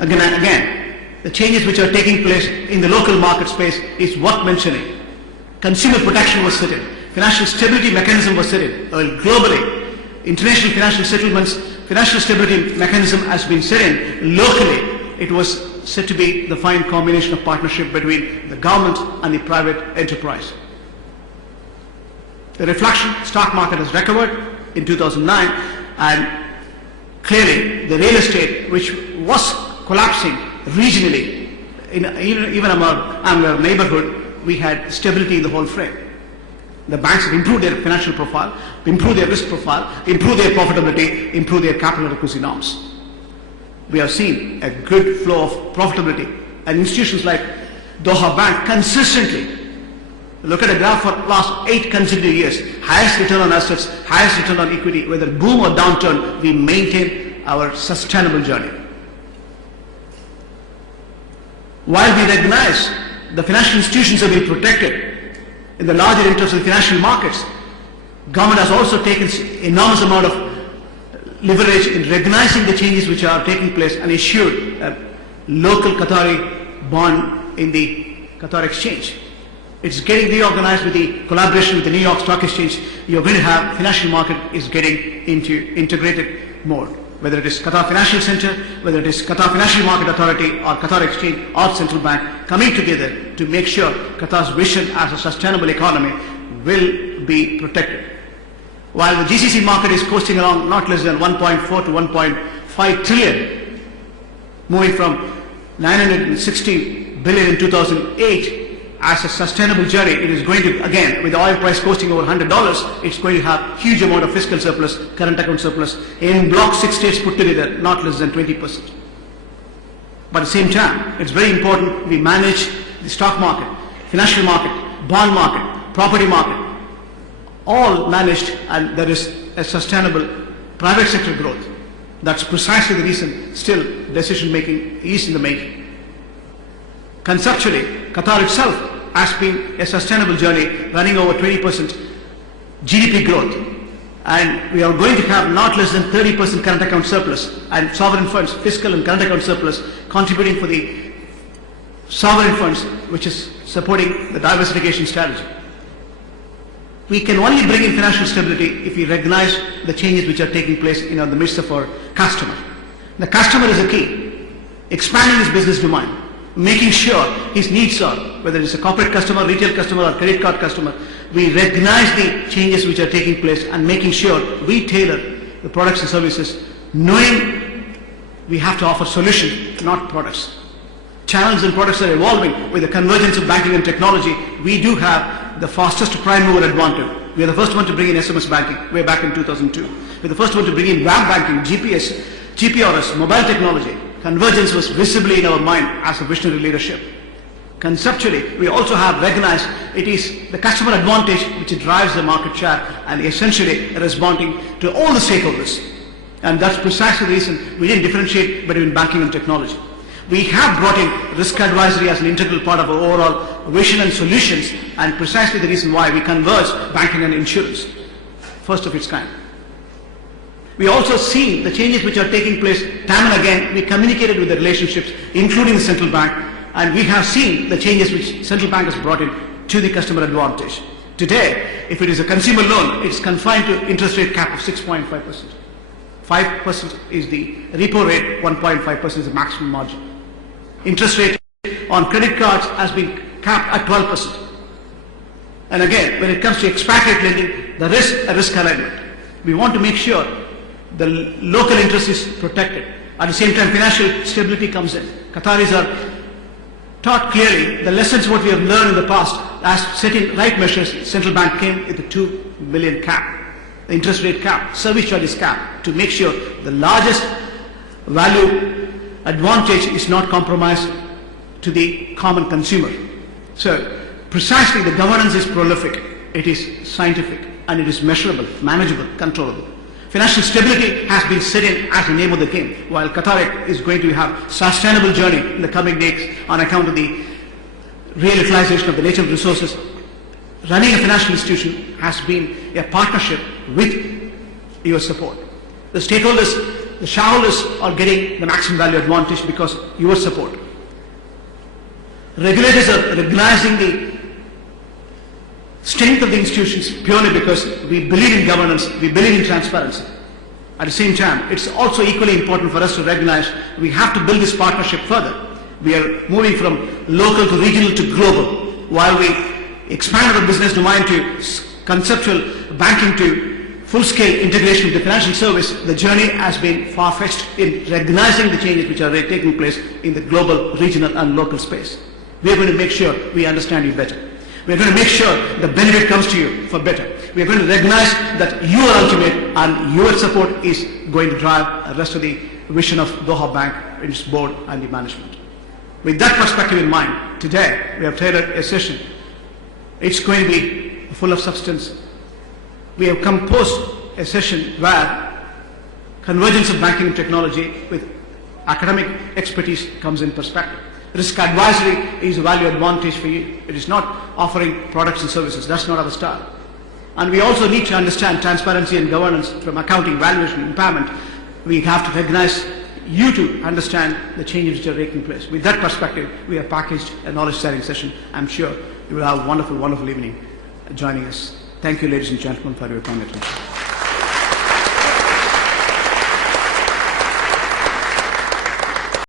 Again, the changes which are taking place in the local market space is worth mentioning. Consumer protection was set in. Financial stability mechanism was set in. Globally, international financial settlements, financial stability mechanism has been set in. Locally, it was said to be the fine combination of partnership between the government and the private enterprise. The reflection, stock market has recovered in 2009, and clearly the real estate, which was collapsing regionally, even among our neighborhood, we had stability in the whole frame. The banks have improved their financial profile, improved their risk profile, improved their profitability, improved their capital adequacy norms. We have seen a good flow of profitability, and institutions like Doha Bank consistently, look at the graph for last 8 consecutive years, highest return on assets, highest return on equity, whether boom or downturn, we maintain our sustainable journey. While we recognize the financial institutions have been protected in the larger interests of the financial markets, government has also taken enormous amount of leverage in recognizing the changes which are taking place and issued a local Qatari bond in the Qatar exchange. It's getting reorganized with the collaboration with the New York Stock Exchange. You're going to have financial market is getting into integrated mode. Whether it is Qatar Financial Center, whether it is Qatar Financial Market Authority or Qatar Exchange or Central Bank coming together to make sure Qatar's vision as a sustainable economy will be protected. While the GCC market is coasting along not less than 1.4 to 1.5 trillion, moving from 960 billion in 2008, as a sustainable journey, it is going to, again, with the oil price costing over $100, it's going to have huge amount of fiscal surplus, current account surplus, in block 6 states put together, not less than 20%. But at the same time, it's very important we manage the stock market, financial market, bond market, property market, all managed, and there is a sustainable private sector growth. That's precisely the reason still decision making is in the making. Conceptually, Qatar itself has been a sustainable journey running over 20% GDP growth, and we are going to have not less than 30% current account surplus and sovereign funds, fiscal and current account surplus contributing for the sovereign funds, which is supporting the diversification strategy. We can only bring in financial stability if we recognize the changes which are taking place in the midst of our customer. The customer is the key. Expanding his business domain, making sure his needs are, whether it's a corporate customer, retail customer or credit card customer, we recognize the changes which are taking place and making sure we tailor the products and services, knowing we have to offer solutions, not products. Channels and products are evolving with the convergence of banking and technology. We do have the fastest prime mover advantage. We are the first one to bring in SMS banking way back in 2002. We're the first one to bring in web banking, GPS, GPRS, mobile technology. Convergence was visibly in our mind as a visionary leadership. Conceptually, we also have recognized it is the customer advantage which drives the market share and essentially responding to all the stakeholders. And that's precisely the reason we didn't differentiate between banking and technology. We have brought in risk advisory as an integral part of our overall vision and solutions, and precisely the reason why we converge banking and insurance, first of its kind. We also see the changes which are taking place time and again. We communicated with the relationships, including the central bank, and we have seen the changes which central bank has brought in to the customer advantage. Today, if it is a consumer loan, it's confined to interest rate cap of 6.5%. 5% is the repo rate, 1.5% is the maximum margin. Interest rate on credit cards has been capped at 12%. And again, when it comes to expatriate lending, there is a risk alignment. We want to make sure the local interest is protected. At the same time, financial stability comes in. Qataris are taught clearly the lessons what we have learned in the past as setting right measures. Central bank came with the 2 million cap, the interest rate cap, service charges cap, to make sure the largest value advantage is not compromised to the common consumer. So precisely the governance is prolific, it is scientific, and it is measurable, manageable, controllable. Financial stability has been set in as the name of the game, while Qatar is going to have sustainable journey in the coming days on account of the real utilization of the natural resources. Running a financial institution has been a partnership with your support. The stakeholders, the shareholders are getting the maximum value advantage because your support. Regulators are recognizing the strength of the institutions purely because we believe in governance, we believe in transparency. At the same time, it's also equally important for us to recognize we have to build this partnership further. We are moving from local to regional to global. While we expand our business domain to conceptual banking to full-scale integration with the financial service, the journey has been far-fetched in recognizing the changes which are taking place in the global, regional and local space. We are going to make sure we understand you better. We are going to make sure the benefit comes to you for better. We are going to recognize that you are ultimate and your support is going to drive the rest of the vision of Doha Bank, its board and the management. With that perspective in mind, today we have tailored a session. It's going to be full of substance. We have composed a session where convergence of banking and technology with academic expertise comes in perspective. Risk advisory is a value advantage for you. It is not offering products and services. That's not our style. And we also need to understand transparency and governance from accounting, valuation, impairment. We have to recognize you to understand the changes which are taking place. With that perspective, we have packaged a knowledge sharing session. I'm sure you will have a wonderful, wonderful evening joining us. Thank you, ladies and gentlemen, for your kind attention.